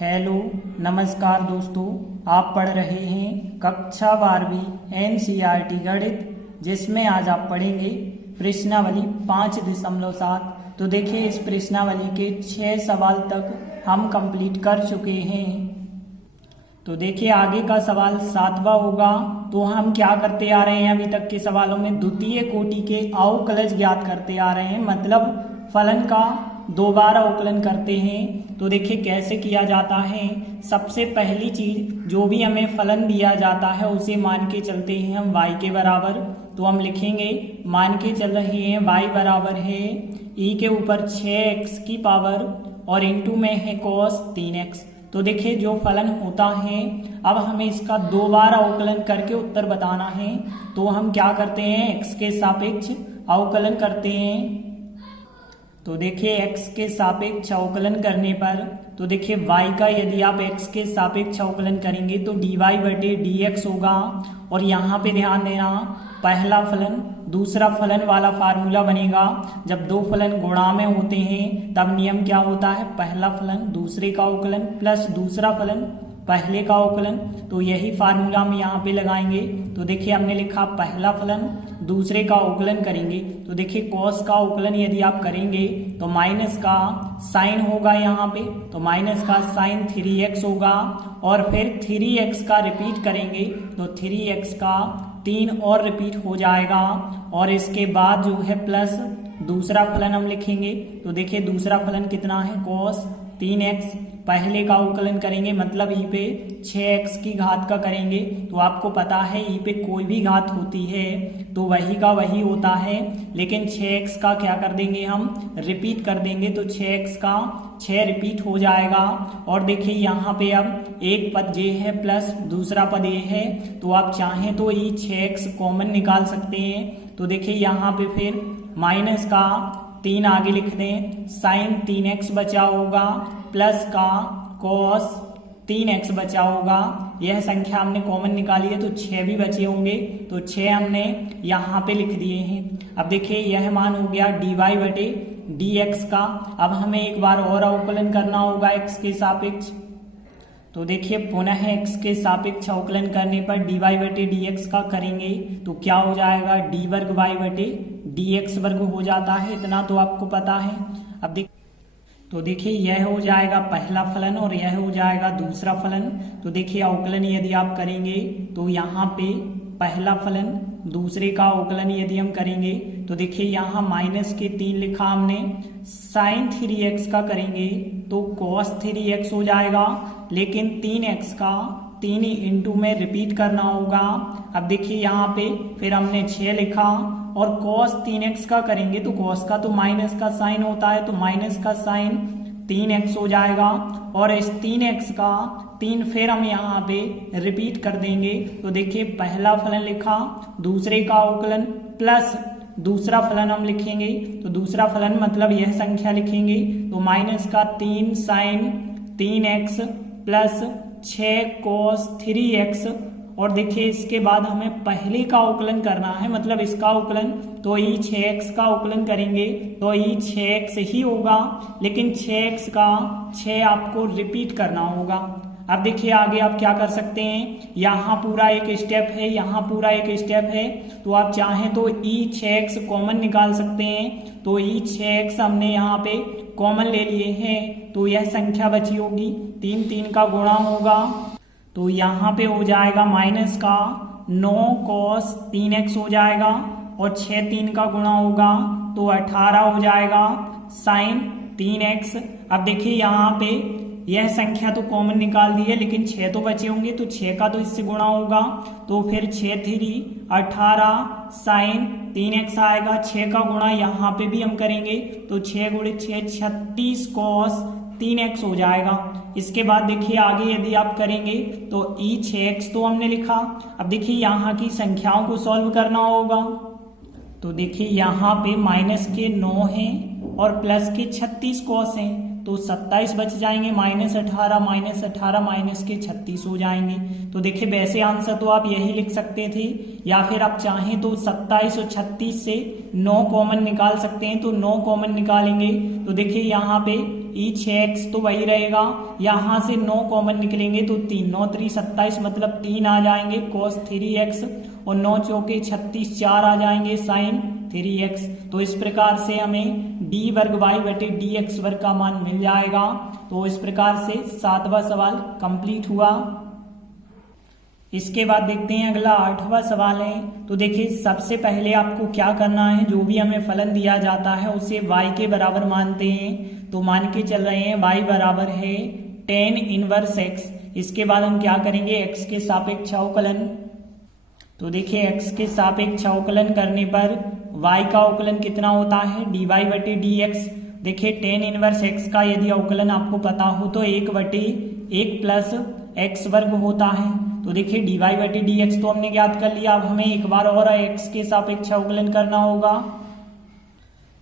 Hello नमस्कार दोस्तों, आप पढ़ रहे हैं कक्षा 12वीं एनसीईआरटी गणित, जिसमें आज आप पढ़ेंगे प्रश्नावली 5.7। तो देखिए, इस प्रश्नावली के 6 सवाल तक हम कंप्लीट कर चुके हैं। तो देखिए, आगे का सवाल 7वां होगा। तो हम क्या करते आ रहे हैं, अभी तक के सवालों में द्वितीय कोटि के अवकलज ज्ञात करते आ रहे हैं, मतलब फलन का दोबारा अवकलन करते हैं। तो देखिए कैसे किया जाता है। सबसे पहली चीज, जो भी हमें फलन दिया जाता है उसे मान के चलते हैं हम y के बराबर। तो हम लिखेंगे, मान के चल रहे हैं y बराबर है e के ऊपर 6x की पावर और इंटू में है cos 3x। तो देखिए जो फलन होता है, अब हमें इसका दो बार अवकलन करके उत्तर बताना है। तो हम क्या करते हैं, x के सापेक्ष अवकलन करते हैं। तो देखिए x के सापेक्ष अवकलन करने पर, तो देखिए y का यदि आप x के सापेक्ष अवकलन करेंगे तो dy/dx होगा। और यहाँ पे ध्यान देना, पहला फलन दूसरा फलन वाला फार्मूला बनेगा। जब दो फलन गुणा में होते हैं तब नियम क्या होता है, पहला फलन दूसरे का अवकलन प्लस दूसरा फलन पहले का अवकलन। तो यही फार्मूला हम यहाँ पे लगाएंगे। तो देखिए हमने लिखा पहला फलन दूसरे का अवकलन करेंगे। तो देखिए कॉस का अवकलन यदि आप करेंगे तो माइनस का साइन होगा यहाँ पे, तो माइनस का साइन 3x होगा। और फिर 3x का रिपीट करेंगे तो 3x का 3 और रिपीट हो जाएगा। और इसके बाद जो है प्लस दूसरा फलन हम लिखेंगे। तो देखिए दूसरा फलन कितना है, cos 3x। पहले का अवकलन करेंगे, मतलब ई पे 6x की घात का करेंगे। तो आपको पता है ई पे कोई भी घात होती है तो वही का वही होता है, लेकिन 6x का क्या कर देंगे, हम रिपीट कर देंगे। तो 6x का 6 रिपीट हो जाएगा। और देखिए यहाँ पे अब एक पद ये है प्लस दूसरा पद ये है, तो आप चाहें तो ई 6x कॉमन निकाल सकते हैं। तो देखिए यहाँ पे फिर माइनस का 3 आगे लिख दें, साइन 3x बचा होगा प्लस का cos 3x बचा होगा। यह संख्या हमने कॉमन निकाली है तो 6 भी बचे होंगे, तो 6 हमने यहाँ पे लिख दिए हैं। अब देखिए यह मान हो गया dy/dx का। अब हमें एक बार और अवकलन करना होगा x के सापेक्ष। तो देखिए पुनः x के सापेक्ष अवकलन करने पर dy/dx का करेंगे तो क्या हो जाएगा, d वर्ग y/dx वर्ग हो जाता है, इतना तो आपको पता है। अब तो देखिए यह हो जाएगा पहला फलन और यह हो जाएगा दूसरा फलन। तो देखिए अवकलन यदि आप करेंगे तो यहाँ पे पहला फलन दूसरे का अवकलन यदि हम करेंगे तो देखिए यहाँ माइनस के 3 लिखा हमने, साइन 3x का करेंगे तो cos 3x हो जाएगा, लेकिन 3x का 3 इंटू में रिपीट करना होगा। अब देखिए यहाँ पे फिर हमने 6 लिखा और cos 3x का करेंगे तो cos का तो माइनस का साइन होता है, तो माइनस का साइन 3x हो जाएगा। और इस 3x का 3 फिर हम यहाँ पे रिपीट कर देंगे। तो देखिए पहला फलन लिखा, दूसरे का अवकलन प्लस दूसरा फलन हम लिखेंगे। तो दूसरा फलन मतलब यह संख्या लिखेंगे, तो माइनस का 3 sign 3x plus 6 cos 3x। और देखिए इसके बाद हमें पहले का अवकलन करना है, मतलब इसका अवकलन। तो ई 6x का अवकलन करेंगे तो ई 6x ही होगा, लेकिन 6x का 6 आपको रिपीट करना होगा। अब देखिए आगे आप क्या कर सकते हैं, यहाँ पूरा एक स्टेप है, यहाँ पूरा एक स्टेप है। तो आप चाहें तो ई 6x कॉमन निकाल सकते हैं। तो ई 6x हमने यहाँ पे कॉमन ले लिए हैं, तो यह संख्या बची होगी, 3 का गुणा होगा। तो यहाँ पे हो जाएगा माइनस का 9 cos 3x हो जाएगा और 6 3 का गुणा होगा तो 18 हो जाएगा साइन 3x। अब देखिए यहाँ पे यह संख्या तो कॉमन निकाल दी है, लेकिन 6 तो बचे होंगे, तो 6 का तो इससे गुणा होगा। तो फिर 6 3 18 साइन 3x आएगा। 6 का गुणा यहाँ पे भी हम करेंगे तो 6 गुणे 6 36 cos 3x हो जाएगा। इसके बाद देखिए आगे यदि आप करेंगे तो ई 6x तो हमने लिखा। अब देखिए यहाँ की संख्याओं को सॉल्व करना होगा। तो देखिए यहाँ पे माइनस के 9 हैं और प्लस के 36 cos हैं, तो 27 बच जाएंगे, -18 माइनस के 36 हो जाएंगे। तो देखिए वैसे आंसर तो आप यही लिख सकते थे, या फिर आप चाहें तो 27 और 36 से 9 कॉमन निकाल सकते हैं। तो 9 कॉमन निकालेंगे तो देखिए यहाँ पे ई 6x तो वही रहेगा, यहाँ से 9 कॉमन निकलेंगे तो 3, 9 3 27 मतलब 3 आ जाएंगे cos 3x और 9 चौके 36 4 आ जाएंगे sin 3x। तो इस प्रकार से हमें डी वर्ग वाई बटे डी एक्स वर्ग का मान मिल जाएगा। तो इस प्रकार से 7वां सवाल कंप्लीट हुआ। इसके बाद देखते हैं अगला 8वां सवाल है। तो देखिए सबसे पहले आपको क्या करना है, जो भी हमें फलन दिया जाता है उसे y के बराबर मानते हैं। तो मान के चल रहे हैं y बराबर है tan इनवर्स x। इसके बाद हम क्या करेंगे, x के सापेक्ष अवकलन। तो देखिए x के सापेक्ष अवकलन करने पर y का अवकलन कितना होता है, dy बटे dx। देखिए tan इनवर्स x का यदि अवकलन आपको पता हो तो 1 बटे 1 प्लस एक्स वर्ग होता है। तो देखिए dy बटे dx तो हमने ज्ञात कर लिया, अब हमें एक बार और x के सापेक्ष अवकलन करना होगा।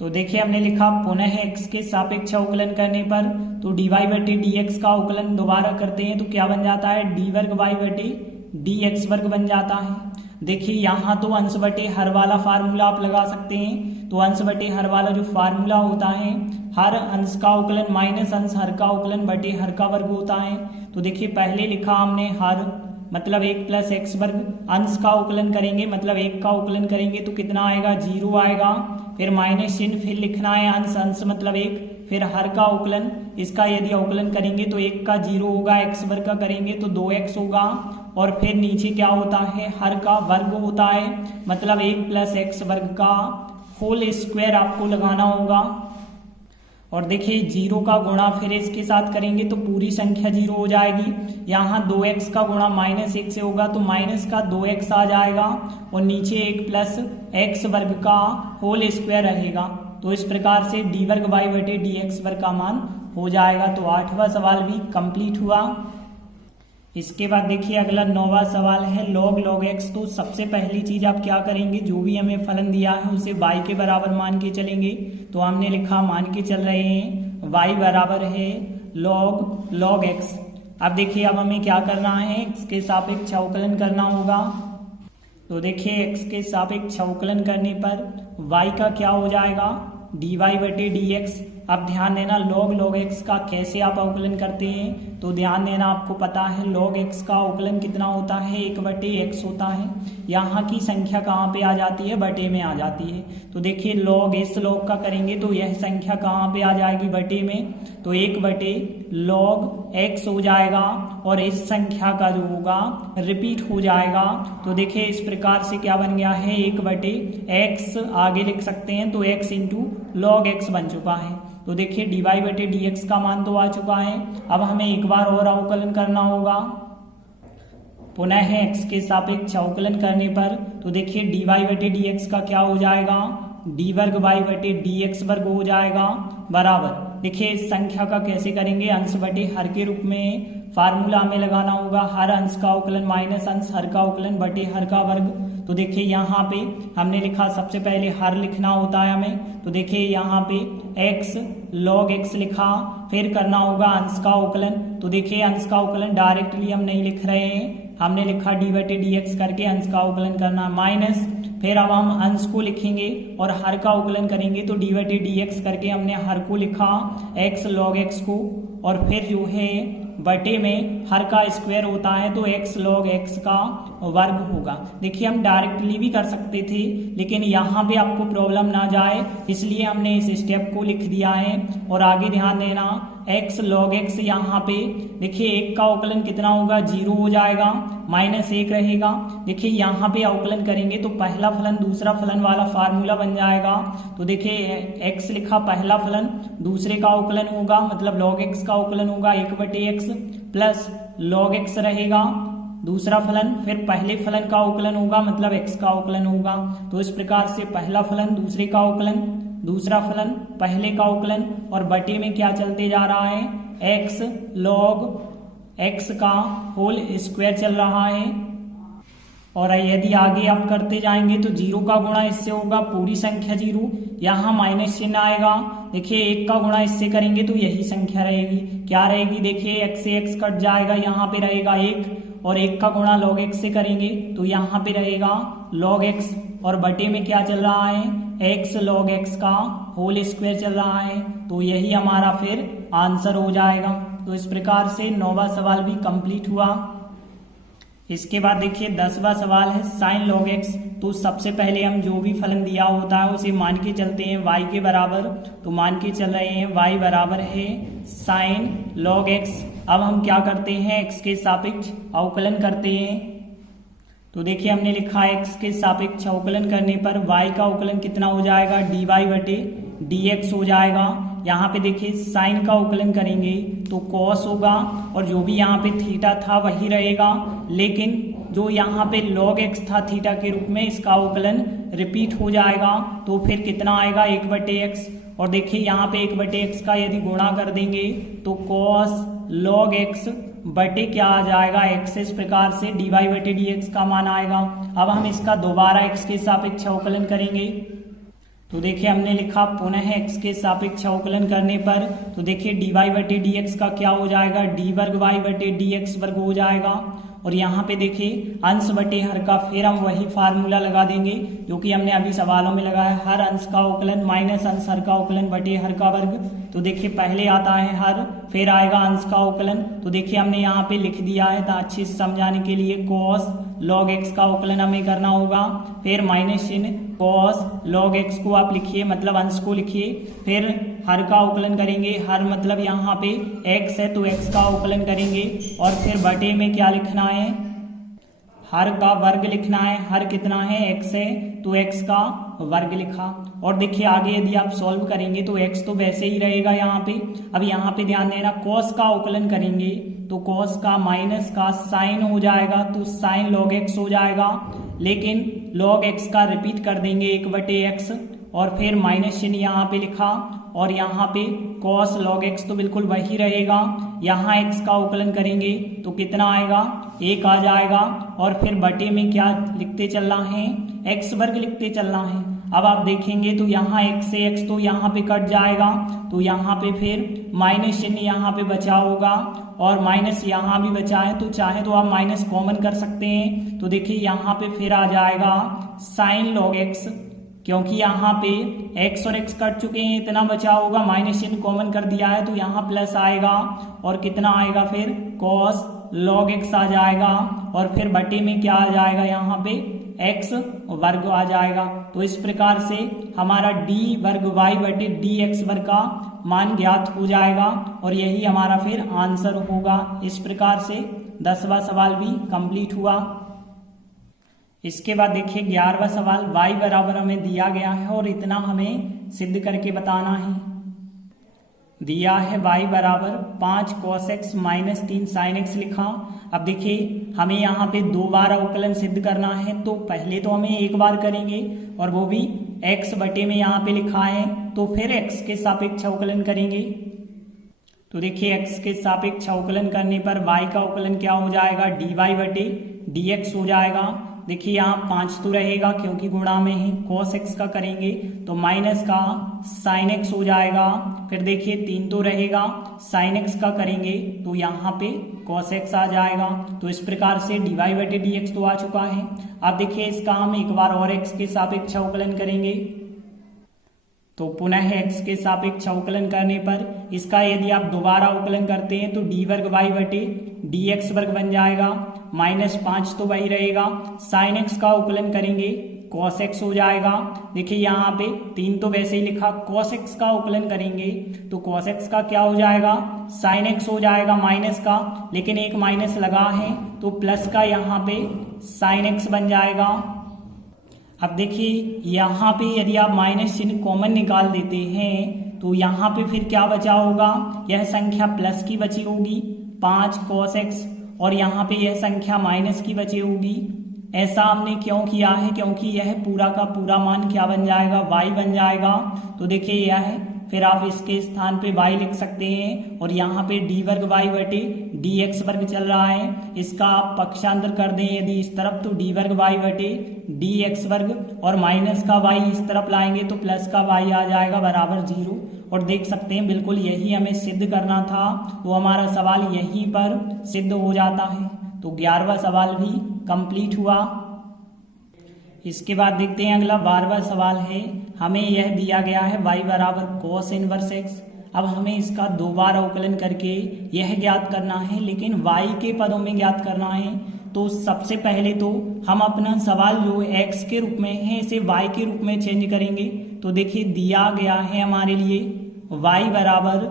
तो देखिए हमने लिखा पुनः x के सापेक्ष अवकलन करने पर, तो dy बटे dx का अवकलन दोबारा करते हैं तो क्या बन जाता है, d वर्ग y बटे dx वर्ग बन जाता है। देखिए यहाँ तो अंश बटे हर वाला फार्मूला आप लगा सकते हैं। तो अंश बटे हर वाला जो फार्मूला होता है, हर अंश का अवकलन माइनस अंश हर का अवकलन बटे हर का वर्ग होता है। तो देखिए पहले लिखा हमने हर मतलब 1 प्लस एक्स वर्ग, अंश का अवकलन करेंगे मतलब 1 का अवकलन करेंगे तो कितना आएगा, 0 आएगा। फिर माइनस चिन्ह, फिर लिखना है अंश, अंश मतलब 1, फिर हर का अवकलन, इसका यदि अवकलन करेंगे तो 1 का 0 होगा, एक्स वर्ग का करेंगे तो 2x होगा। और फिर नीचे क्या होता है, हर का वर्ग होता है मतलब 1 प्लस एक्स वर्ग का होल स्क्वायर आपको लगाना होगा। और देखिए 0 का गुणा फिर इसके साथ करेंगे तो पूरी संख्या 0 हो जाएगी। यहाँ 2x का गुणा माइनस 1 से होगा तो माइनस का 2x आ जाएगा और नीचे 1 प्लस एक्स वर्ग का होल स्क्वायर रहेगा। तो इस प्रकार से डी वर्ग वाई बटे डी एक्स वर्ग का मान हो जाएगा। तो 8वां सवाल भी कंप्लीट हुआ। इसके बाद देखिए अगला 9वां सवाल है log x। तो सबसे पहली चीज आप क्या करेंगे, जो भी हमें फलन दिया है उसे y के बराबर मान के चलेंगे। तो हमने लिखा मान के चल रहे हैं y बराबर है log x। अब देखिए अब हमें क्या करना है, x के सापेक्ष अवकलन करना होगा। तो देखिए x के सापेक्ष अवकलन करने पर y का क्या हो जाएगा, dy बटे dx। अब ध्यान देना log x का कैसे आप अवकलन करते हैं, तो ध्यान देना आपको पता है log x का अवकलन कितना होता है, 1 बटे x होता है। यहाँ की संख्या कहाँ पे आ जाती है, बटे में आ जाती है। तो देखिए log इस log का करेंगे तो यह संख्या कहाँ पे आ जाएगी, बटे में। तो 1 बटे log x हो जाएगा और इस संख्या का जो होगा रिपीट हो जाएगा। तो देखिए इस प्रकार से क्या बन गया है, 1 बटे x आगे लिख सकते हैं तो x इंटू log x बन चुका है। तो देखिए dy बटे dx का मान तो आ चुका है। अब हमें एक बार और अवकलन करना होगा। पुनः x के सापेक्ष अवकलन करने पर तो देखिए dy बटे dx का क्या हो जाएगा, d वर्ग y बटे dx वर्ग हो जाएगा बराबर। देखिए इस संख्या का कैसे करेंगे, अंश बटे हर के रूप में फार्मूला हमें लगाना होगा, हर अंश का अवकलन माइनस अंश हर का अवकलन बटे हर का वर्ग। तो देखिए यहाँ पे हमने लिखा, सबसे पहले हर लिखना होता है हमें। तो देखिए यहाँ पे x log x लिखा, फिर करना होगा अंश का अवकलन। तो देखिए अंश का अवकलन डायरेक्टली हम नहीं लिख रहे हैं, हमने लिखा डी बटे dx करके अंश का अवकलन करना माइनस, फिर अब हम अंश को लिखेंगे और हर का अवकलन करेंगे तो डी बटे dx करके हमने हर को लिखा x log x को, और फिर जो है बटे में हर का स्क्वायर होता है तो x log x का वर्ग होगा। देखिए हम डायरेक्टली भी कर सकते थे, लेकिन यहाँ पे आपको प्रॉब्लम ना जाए इसलिए हमने इस स्टेप को लिख दिया है। और आगे ध्यान देना x log x, यहाँ पे देखिए 1 का अवकलन कितना होगा, 0 हो जाएगा, माइनस 1 रहेगा। देखिए यहाँ पे अवकलन करेंगे तो पहला फलन दूसरा फलन वाला फार्मूला बन जाएगा। तो देखिए x लिखा पहला फलन, दूसरे का अवकलन होगा मतलब log x का अवकलन होगा 1 बटे x प्लस log x रहेगा दूसरा फलन, फिर पहले फलन का अवकलन होगा मतलब x का अवकलन होगा। तो इस प्रकार से पहला फलन दूसरे का अवकलन, दूसरा फलन पहले का अवकलन, और बटे में क्या चलते जा रहा है, x log x का होल स्क्वायर चल रहा है। और यदि आगे आप करते जाएंगे तो 0 का गुणा इससे होगा, पूरी संख्या 0, यहाँ माइनस चिन्ह आएगा। देखिए 1 का गुणा इससे करेंगे तो यही संख्या रहेगी, क्या रहेगी, देखिए x से x कट जाएगा, यहाँ पे रहेगा 1, और 1 का गुणा log x से करेंगे तो यहाँ पे रहेगा log x, और बटे में क्या चल रहा है, x log x का होल स्क्वायर चल रहा है। तो यही हमारा फिर आंसर हो जाएगा। तो इस प्रकार से 9वां सवाल भी कंप्लीट हुआ। इसके बाद देखिए 10वां सवाल है साइन लॉग एक्स। तो सबसे पहले हम जो भी फलन दिया होता है उसे मान के चलते हैं y के बराबर। तो मान के चल रहे हैं y बराबर है साइन लॉग एक्स। अब हम क्या करते हैं, x के सापेक्ष अवकलन करते हैं। तो देखिए हमने लिखा है x के सापेक्ष अवकलन करने पर y का अवकलन कितना हो जाएगा, dy/dx हो जाएगा। यहाँ पे देखिए साइन का अवकलन करेंगे तो कॉस होगा और जो भी यहाँ पे थीटा था वही रहेगा, लेकिन जो यहाँ पे log x था थीटा के रूप में, इसका अवकलन रिपीट हो जाएगा। तो फिर कितना आएगा 1/x। और देखिए यहाँ पे 1/x का यदि गुणा कर देंगे तो cos log x बटे क्या आ जाएगा x। इस प्रकार से dy/dx का मान आएगा। अब हम इसका दोबारा x के सापेक्ष अवकलन करेंगे। तो देखिए हमने लिखा पुनः x के सापेक्ष अवकलन करने पर, तो देखिए dy/dx का क्या हो जाएगा, d वर्ग y/dx वर्ग हो जाएगा। और यहाँ पे देखिए अंश बटे हर का फिर हम वही फार्मूला लगा देंगे जो कि हमने अभी सवालों में लगाया, हर अंश का अवकलन माइनस अंश हर का अवकलन बटे हर का वर्ग। तो देखिए पहले आता है हर, फिर आएगा अंश का अवकलन। तो देखिए हमने यहाँ पे लिख दिया है तो अच्छे से समझाने के लिए cos log x का अवकलन हमें करना होगा, फिर माइनस चिन्ह cos log x को आप लिखिए, मतलब अंश को लिखिए, फिर हर का अवकलन करेंगे, हर मतलब यहाँ पे x है तो x का अवकलन करेंगे, और फिर बटे में क्या लिखना है, हर का वर्ग लिखना है। हर कितना है, x है तो x का वर्ग लिखा। और देखिए आगे यदि आप सॉल्व करेंगे तो x तो वैसे ही रहेगा यहाँ पे। अब यहाँ पे ध्यान देना, cos का अवकलन करेंगे तो cos का माइनस का साइन हो जाएगा तो साइन log x हो जाएगा, लेकिन log x का रिपीट कर देंगे 1/x और फिर माइनस चिन्ह यहाँ पे लिखा, और यहाँ पे cos log x तो बिल्कुल वही रहेगा। यहाँ x का अवकलन करेंगे तो कितना आएगा, 1 आ जाएगा, और फिर बटे में क्या लिखते चलना है, x वर्ग लिखते चलना है। अब आप देखेंगे तो यहाँ x से x तो यहाँ पे कट जाएगा, तो यहाँ पे फिर माइनस चिन्ह यहाँ पे बचा होगा, और माइनस यहाँ भी बचा है, तो चाहे तो आप माइनस कॉमन कर सकते हैं। तो देखिए यहाँ पे फिर आ जाएगा साइन log x, क्योंकि यहाँ पे x और x कट चुके हैं, इतना बचा होगा, माइनस चिन्ह कॉमन कर दिया है तो यहाँ प्लस आएगा, और कितना आएगा फिर cos log x आ जाएगा, और फिर बटे में क्या आ जाएगा, यहाँ पे x वर्ग आ जाएगा। तो इस प्रकार से हमारा d वर्ग y/dx वर्ग का मान ज्ञात हो जाएगा, और यही हमारा फिर आंसर होगा। इस प्रकार से 10वां सवाल भी कंप्लीट हुआ। इसके बाद देखिए 11वां सवाल, y बराबर हमें दिया गया है और इतना हमें सिद्ध करके बताना है। दिया है y बराबर 5 cos x minus 3 sin x लिखा। अब देखिए हमें यहाँ पे 2 बार अवकलन सिद्ध करना है, तो पहले तो हमें 1 बार करेंगे, और वो भी x बटे में यहाँ पे लिखा है, तो फिर x के सापेक्ष अवकलन करेंगे। तो देखिए x के सापेक्ष अवकलन करने पर y का अवकलन क्या हो जाएगा, dy/dx हो जाएगा। देखिए यहाँ 5 तो रहेगा क्योंकि गुणा में है, cos x का करेंगे तो माइनस का sin x हो जाएगा। फिर देखिए 3 तो रहेगा, sin x का करेंगे तो यहाँ पे cos x आ जाएगा। तो इस प्रकार से dy/dx तो आ चुका है। अब देखिए इसका हम एक बार और x के सापेक्ष अवकलन करेंगे। तो पुनः x के सापेक्ष अवकलन करने पर इसका यदि आप दोबारा अवकलन करते हैं तो d वर्ग y/dx वर्ग बन जाएगा, -5 तो वही रहेगा, sin x का अवकलन करेंगे cos x हो जाएगा। देखिए यहाँ पे 3 तो वैसे ही लिखा, cos x का अवकलन करेंगे तो cos x का क्या हो जाएगा, sin x हो जाएगा माइनस का, लेकिन एक माइनस लगा है तो प्लस का यहाँ पे sin x बन जाएगा। अब देखिए यहाँ पे यदि आप माइनस चिन्ह कॉमन निकाल देते हैं तो यहाँ पे फिर क्या बचा होगा, यह संख्या प्लस की बची होगी 5 cos x, और यहाँ पे यह संख्या माइनस की बची होगी। ऐसा हमने क्यों किया है, क्योंकि यह पूरा का पूरा मान क्या बन जाएगा, y बन जाएगा। तो देखिए यह है, फिर आप इसके स्थान पे y लिख सकते हैं, और यहाँ पे d वर्ग y/dx वर्ग चल रहा है, इसका आप पक्षांतर कर दें यदि इस तरफ तो d वर्ग y/dx वर्ग, और माइनस का y इस तरफ लाएंगे तो प्लस का y आ जाएगा बराबर 0। और देख सकते हैं बिल्कुल यही हमें सिद्ध करना था, तो हमारा सवाल यहीं पर सिद्ध हो जाता है। तो 11वां सवाल भी कंप्लीट हुआ। इसके बाद देखते हैं अगला 12वां सवाल है। हमें यह दिया गया है y बराबर cos इनवर्स x। अब हमें इसका 2 बार अवकलन करके यह ज्ञात करना है, लेकिन y के पदों में ज्ञात करना है। तो सबसे पहले तो हम अपना सवाल जो x के रूप में है इसे y के रूप में चेंज करेंगे। तो देखिए दिया गया है हमारे लिए y बराबर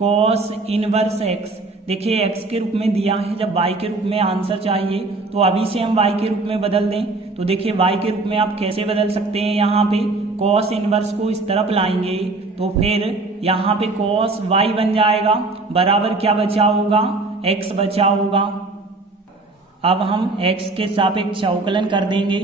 cos इनवर्स x। देखिए x के रूप में दिया है, जब y के रूप में आंसर चाहिए तो अभी से हम y के रूप में बदल दें। तो देखिए y के रूप में आप कैसे बदल सकते हैं, यहाँ पे cos इनवर्स को इस तरफ लाएंगे तो फिर यहाँ पे cos y बन जाएगा, बराबर क्या बचा होगा, x बचा होगा। अब हम x के सापेक्ष अवकलन कर देंगे।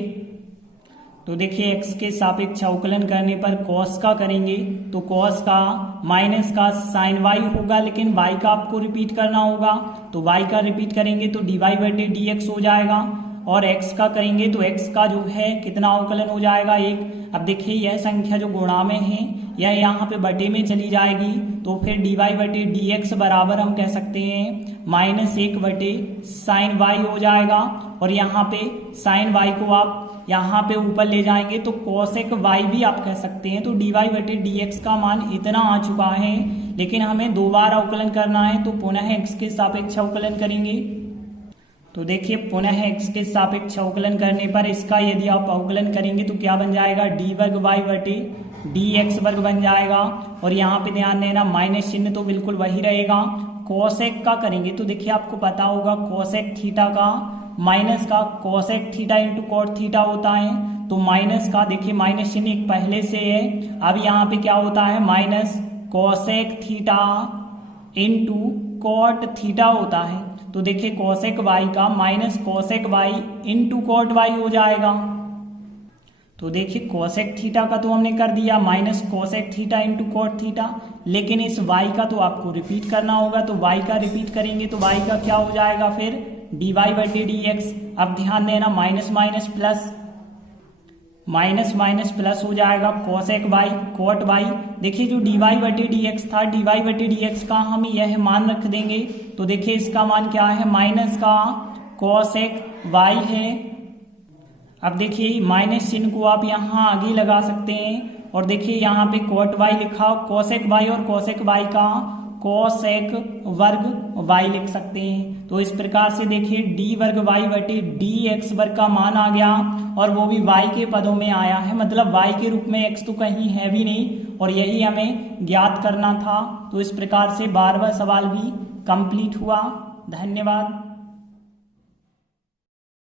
तो देखिए x के सापेक्ष अवकलन करने पर cos का करेंगे तो cos का माइनस का sin y होगा, लेकिन y का आपको रिपीट करना होगा। तो y का रिपीट करेंगे तो dy बटे dx हो जाएगा, और x का करेंगे तो x का जो है कितना अवकलन हो जाएगा, 1। अब देखिए यह संख्या जो गुणा में है यह यहाँ पे बटे में चली जाएगी, तो फिर dy बटे dx बराबर हम कह सकते हैं -1 बटे sin y हो जाएगा। और यहाँ पे sin y को आप यहाँ पे ऊपर ले जाएंगे तो cosec y भी आप कह सकते हैं। तो dy बटे dx का मान इतना आ चुका है, लेकिन हमें 2 बार अवकलन करना है, तो पुनः x के सापेक्ष अवकलन करेंगे। तो देखिए पुनः x के सापेक्ष अवकलन करने पर इसका यदि आप अवकलन करेंगे तो क्या बन जाएगा, डी वर्ग y बटे dx वर्ग बन जाएगा। और यहाँ पे ध्यान देना माइनस चिन्ह तो बिल्कुल वही रहेगा। कोसेक का करेंगे तो देखिए आपको पता होगा कोसेक थीटा का माइनस का cosec theta into cot theta होता है। तो माइनस का देखिए माइनस चिन्ह एक पहले से है, अब यहाँ पे क्या होता है minus cosec theta into cot theta होता है। तो देखिए कोसेक वाई का minus cosec Y into cot Y हो जाएगा। तो देखिए कोसेक थीटा का तो हमने कर दिया minus cosec theta into cot theta, लेकिन इस y का तो आपको रिपीट करना होगा। तो y का रिपीट करेंगे तो y का क्या हो जाएगा फिर dy बटे dx। अब ध्यान देना minus minus plus, minus minus plus हो जाएगा कोसेक y कॉट y। देखिए जो dy बटे dx था, dy बटे dx का हम यह मान रख देंगे। तो देखिए इसका मान क्या है, माइनस का कोसेक y है। अब देखिए माइनस चिन्ह को आप यहाँ आगे लगा सकते हैं, और देखिए यहाँ पे कॉट y लिखा, कोसेक y और कोसेक y का कोसेक वर्ग y लिख सकते हैं। तो इस प्रकार से देखिए d वर्ग y बटे dx वर्ग का मान आ गया, और वो भी y के पदों में आया है, मतलब y के रूप में x तो कहीं है भी नहीं, और यही हमें ज्ञात करना था। तो इस प्रकार से 12वां सवाल भी कंप्लीट हुआ। धन्यवाद।